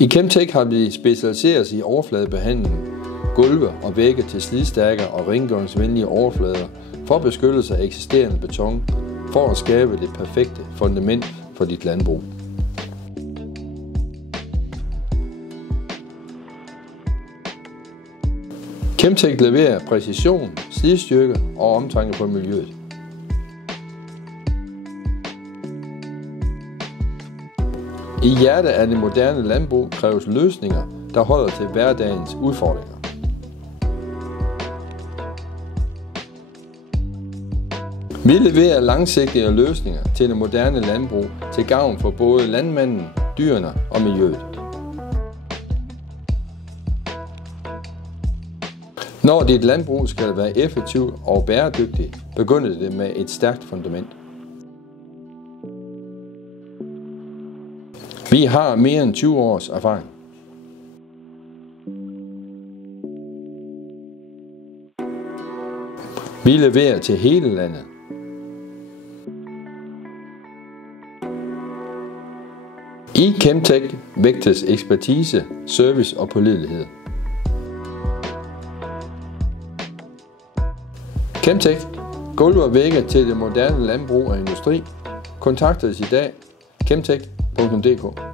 I Chemtech har vi specialiseret os i overfladebehandling, gulve og vægge til slidstærke og rengøringsvenlige overflader for beskyttelse af eksisterende beton, for at skabe det perfekte fundament for dit landbrug. Chemtech leverer præcision, slidstyrke og omtanke på miljøet. I hjertet af det moderne landbrug kræves løsninger, der holder til hverdagens udfordringer. Vi leverer langsigtede løsninger til det moderne landbrug til gavn for både landmanden, dyrene og miljøet. Når dit landbrug skal være effektivt og bæredygtigt, begynder det med et stærkt fundament. Vi har mere end 20 års erfaring. Vi leverer til hele landet. I Chemtech vægtes ekspertise, service og pålidelighed. Chemtech, gulve og vægge til det moderne landbrug og industri. Kontakt os i dag. chemtech.dk